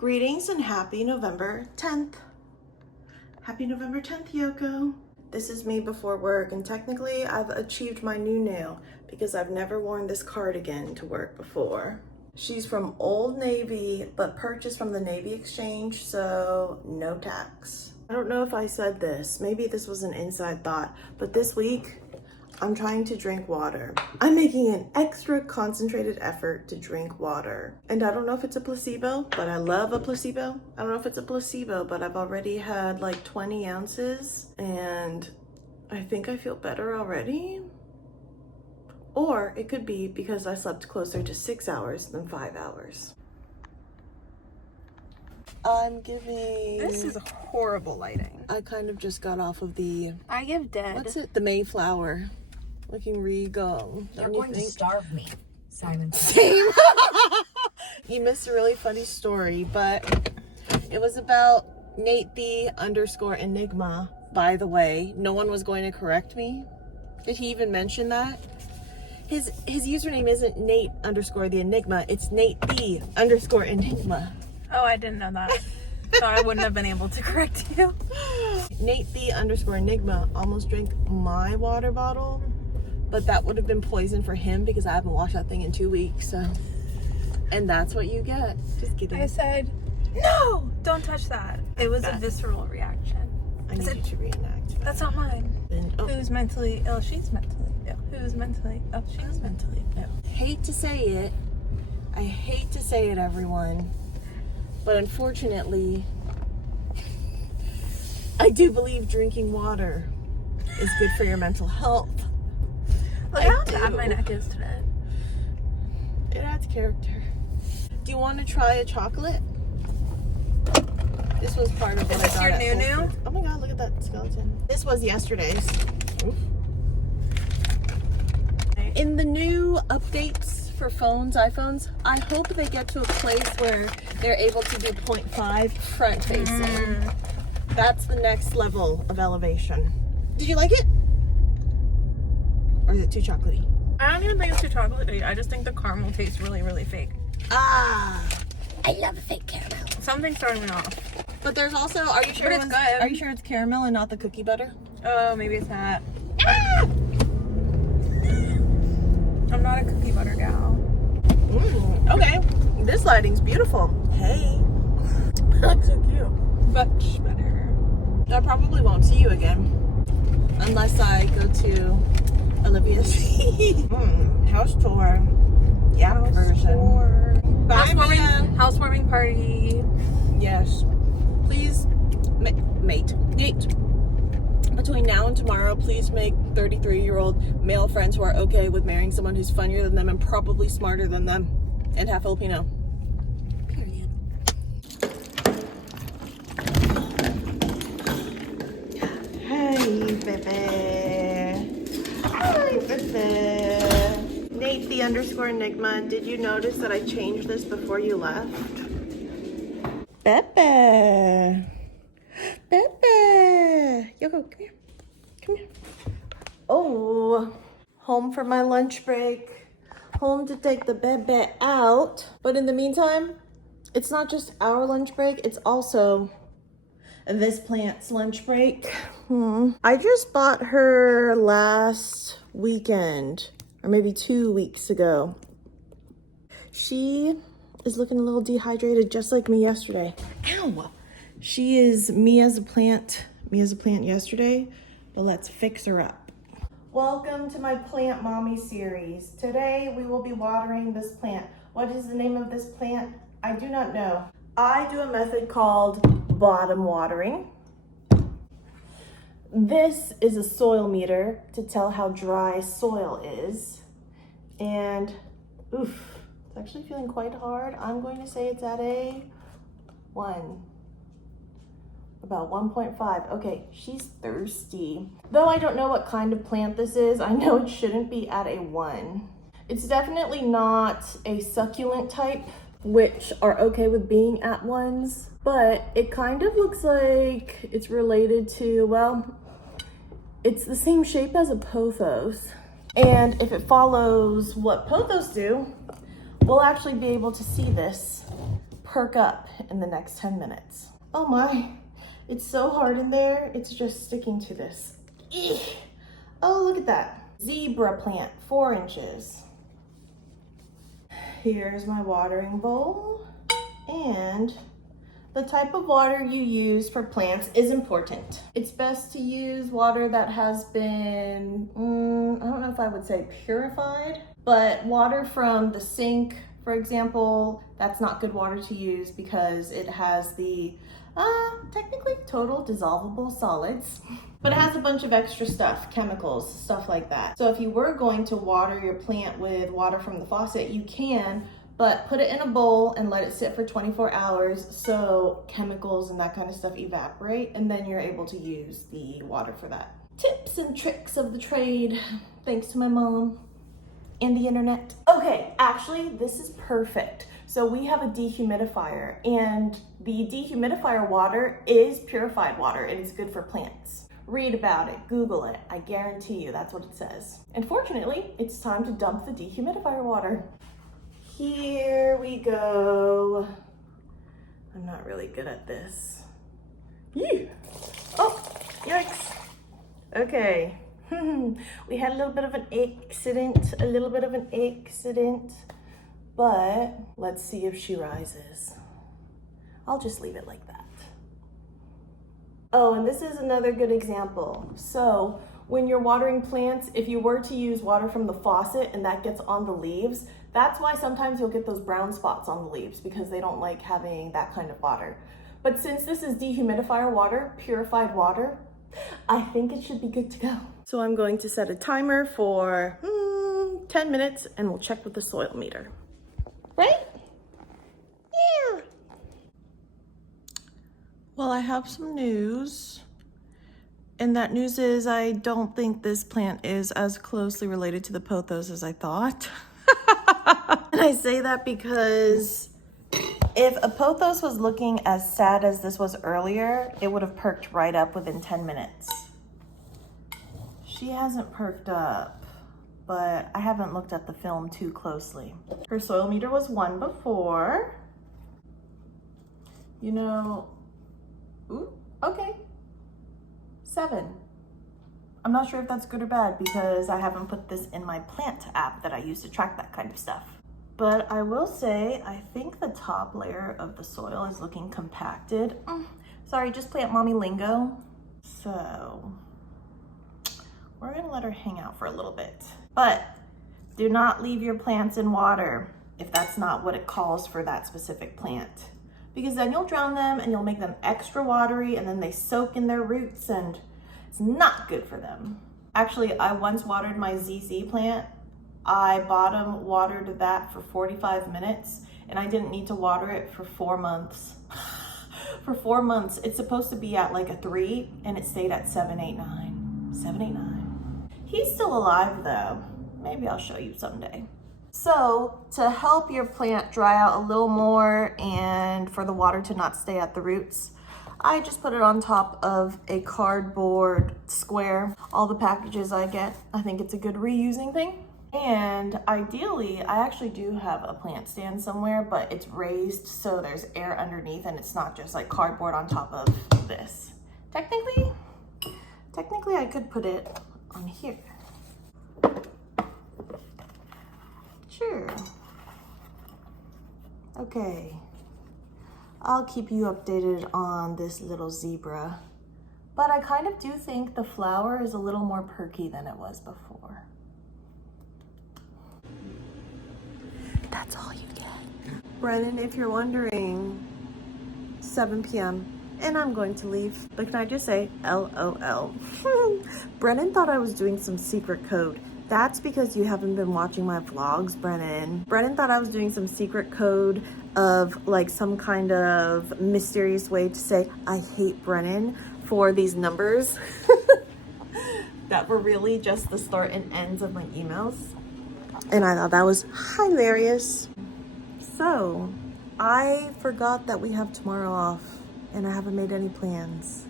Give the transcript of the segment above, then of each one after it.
Greetings and happy November 10th. Happy November 10th, Yoko. This is me before work, and technically I've achieved my new nail because I've never worn this cardigan to work before. She's from Old Navy, but purchased from the Navy Exchange, so no tax. I don't know if I said this, maybe this was an inside thought, but this week I'm trying to drink water. I'm making an extra concentrated effort to drink water. And I don't know if it's a placebo, but I love a placebo. I don't know if it's a placebo, but I've already had like 20 ounces and I think I feel better already. Or it could be because I slept closer to 6 hours than 5 hours. I'm giving... This is horrible lighting. I kind of just got off of the... I give dead. What's it? The Mayflower. Looking regal. You're going to starve me, Simon. Same. You missed a really funny story, but it was about Nate the _Enigma. By the way, no one was going to correct me. Did he even mention that? His username isn't Nate _ the Enigma. It's Nate the _Enigma. Oh, I didn't know that. So I wouldn't have been able to correct you. Nate the _Enigma almost drank my water bottle. But that would have been poison for him because I haven't washed that thing in 2 weeks, so. And that's what you get. Just kidding. I said, no, don't touch that. It was a visceral reaction. I need you to reenact that. That's not mine. And, oh. Who's mentally ill? She's mentally ill. Who's mentally ill? She's mentally ill. Hate to say it. I hate to say it, everyone. But unfortunately, I do believe drinking water is good for your mental health. Look how bad my neck is today. It adds character. Do you want to try a chocolate? This was part of what I got. Is this your new? Oh my god, look at that skeleton. This was yesterday's. Oof. In the new updates for phones, iPhones, I hope they get to a place where they're able to do 0.5 front facing. That's the next level of elevation. Did you like it? Or is it too chocolatey? I don't even think it's too chocolatey. I just think the caramel tastes really, really fake. Ah, I love a fake caramel. Something's throwing me off. But there's also, are you sure But it's good. Are you sure it's caramel and not the cookie butter? Oh, maybe it's not. Ah! I'm not a cookie butter gal. Okay, this lighting's beautiful. Hey, looks so cute. Much better. I probably won't see you again unless I go to Olivia's house tour. Yeah, version. Bye, man. Housewarming party. Yes. Please, Nate. Between now and tomorrow, please make 33-year-old male friends who are okay with marrying someone who's funnier than them and probably smarter than them and half Filipino. Period. Hey, baby. Hi, baby. Nate the _Enigma, did you notice that I changed this before you left? Pepe. Pepe. Yoko, come here. Come here. Oh, home for my lunch break. Home to take the bebe out. But in the meantime, it's not just our lunch break, it's also this plant's lunch break. I just bought her last weekend, or maybe 2 weeks ago. She is looking a little dehydrated, just like me yesterday. Ow! She is me as a plant yesterday, but let's fix her up. Welcome to my Plant Mommy series. Today we will be watering this plant. What is the name of this plant? I do not know. I do a method called bottom watering. This is a soil meter to tell how dry soil is. And oof, it's actually feeling quite hard. I'm going to say it's at a 1. About 1.5. Okay, she's thirsty. Though I don't know what kind of plant this is, I know it shouldn't be at a 1. It's definitely not a succulent type, which are okay with being at 1s, but it kind of looks like it's related to, well, it's the same shape as a pothos. And if it follows what pothos do, we'll actually be able to see this perk up in the next 10 minutes. Oh my, it's so hard in there. It's just sticking to this. Eek. Oh, look at that. Zebra plant, 4 inches. Here's my watering bowl, and the type of water you use for plants is important. It's best to use water that has been, I don't know if I would say purified, but water from the sink, for example, that's not good water to use because it has the technically total dissolvable solids, but it has a bunch of extra stuff, chemicals, stuff like that. So if you were going to water your plant with water from the faucet, you can, but put it in a bowl and let it sit for 24 hours so chemicals and that kind of stuff evaporate, and then you're able to use the water for that. Tips and tricks of the trade, thanks to my mom and the internet. Okay, actually, this is perfect. So we have a dehumidifier, and the dehumidifier water is purified water and it's good for plants. Read about it, Google it. I guarantee you that's what it says. And fortunately, it's time to dump the dehumidifier water. Here we go. I'm not really good at this. Yee. Oh, yikes. Okay. We had a little bit of an accident, but let's see if she rises. I'll just leave it like that. Oh, and this is another good example. So when you're watering plants, if you were to use water from the faucet and that gets on the leaves, that's why sometimes you'll get those brown spots on the leaves, because they don't like having that kind of water. But since this is dehumidifier water, purified water, I think it should be good to go. So I'm going to set a timer for 10 minutes and we'll check with the soil meter. Right? Yeah. Well, I have some news. And that news is I don't think this plant is as closely related to the pothos as I thought. And I say that because if a pothos was looking as sad as this was earlier, it would have perked right up within 10 minutes. She hasn't perked up, but I haven't looked at the film too closely. Her soil meter was 1 before. You know, ooh, okay, 7. I'm not sure if that's good or bad because I haven't put this in my plant app that I use to track that kind of stuff. But I will say, I think the top layer of the soil is looking compacted. Sorry, just plant mommy lingo. So we're gonna let her hang out for a little bit. But do not leave your plants in water if that's not what it calls for that specific plant. Because then you'll drown them and you'll make them extra watery and then they soak in their roots and it's not good for them. Actually, I once watered my ZZ plant. I bottom watered that for 45 minutes and I didn't need to water it for 4 months. For 4 months, it's supposed to be at like a 3 and it stayed at 789. 789. He's still alive though. Maybe I'll show you someday. So to help your plant dry out a little more and for the water to not stay at the roots, I just put it on top of a cardboard square. All the packages I get, I think it's a good reusing thing. And ideally, I actually do have a plant stand somewhere, but it's raised so there's air underneath and it's not just like cardboard on top of this. Technically I could put it on here. Sure. Okay. I'll keep you updated on this little zebra. But I kind of do think the flower is a little more perky than it was before. That's all you get. Brennan, if you're wondering, 7 p.m. and I'm going to leave. But can I just say, LOL. Brennan thought I was doing some secret code. That's because you haven't been watching my vlogs, Brennan. Brennan thought I was doing some secret code of like some kind of mysterious way to say I hate Brennan for these numbers that were really just the start and ends of my emails. And I thought that was hilarious. So I forgot that we have tomorrow off and I haven't made any plans.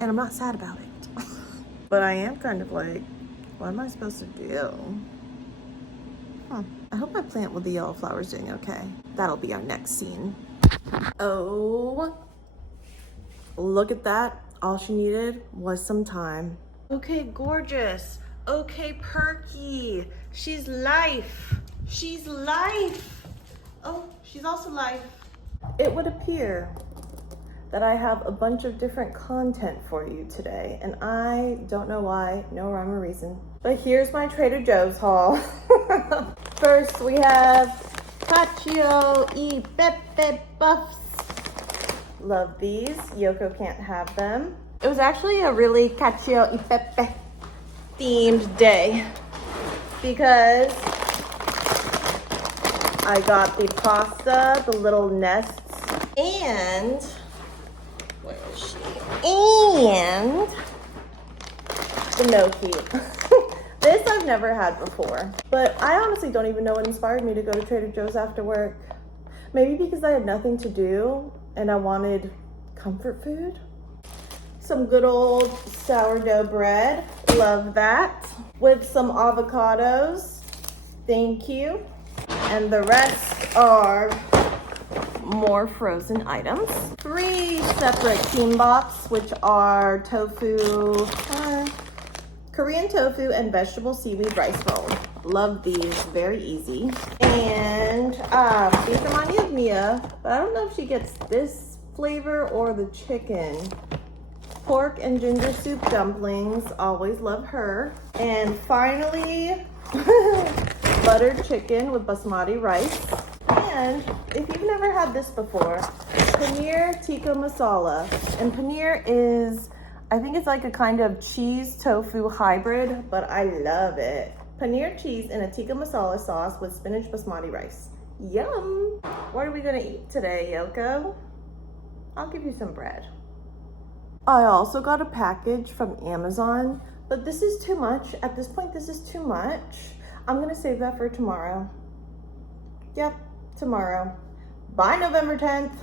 And I'm not sad about it. But I am kind of like, what am I supposed to do? I hope my plant with the yellow flower is doing okay. That'll be our next scene. Oh, look at that. All she needed was some time. Okay, gorgeous. Okay, perky. She's life. She's life. Oh, she's also life. It would appear that I have a bunch of different content for you today, and I don't know why, no rhyme or reason. But here's my Trader Joe's haul. First, we have cacio e pepe puffs. Love these. Yoko can't have them. It was actually a really cacio e pepe themed day because I got the pasta, the little nests, and where is she? And the gnocchi. This I've never had before, but I honestly don't even know what inspired me to go to Trader Joe's after work. Maybe because I had nothing to do and I wanted comfort food. Some good old sourdough bread, love that. With some avocados, thank you. And the rest are more frozen items. 3 separate kimbap's, which are tofu, Korean tofu and vegetable seaweed rice roll. Love these, very easy. And these remind me of Mia, but I don't know if she gets this flavor or the chicken. Pork and ginger soup dumplings, always love her. And finally, buttered chicken with basmati rice. And if you've never had this before, paneer tikka masala. And paneer is, I think it's like a kind of cheese tofu hybrid, but I love it. Paneer cheese in a tikka masala sauce with spinach basmati rice. Yum! What are we gonna eat today, Yoko? I'll give you some bread. I also got a package from Amazon, but this is too much. At this point, this is too much. I'm gonna save that for tomorrow. Yep, tomorrow. By November 10th.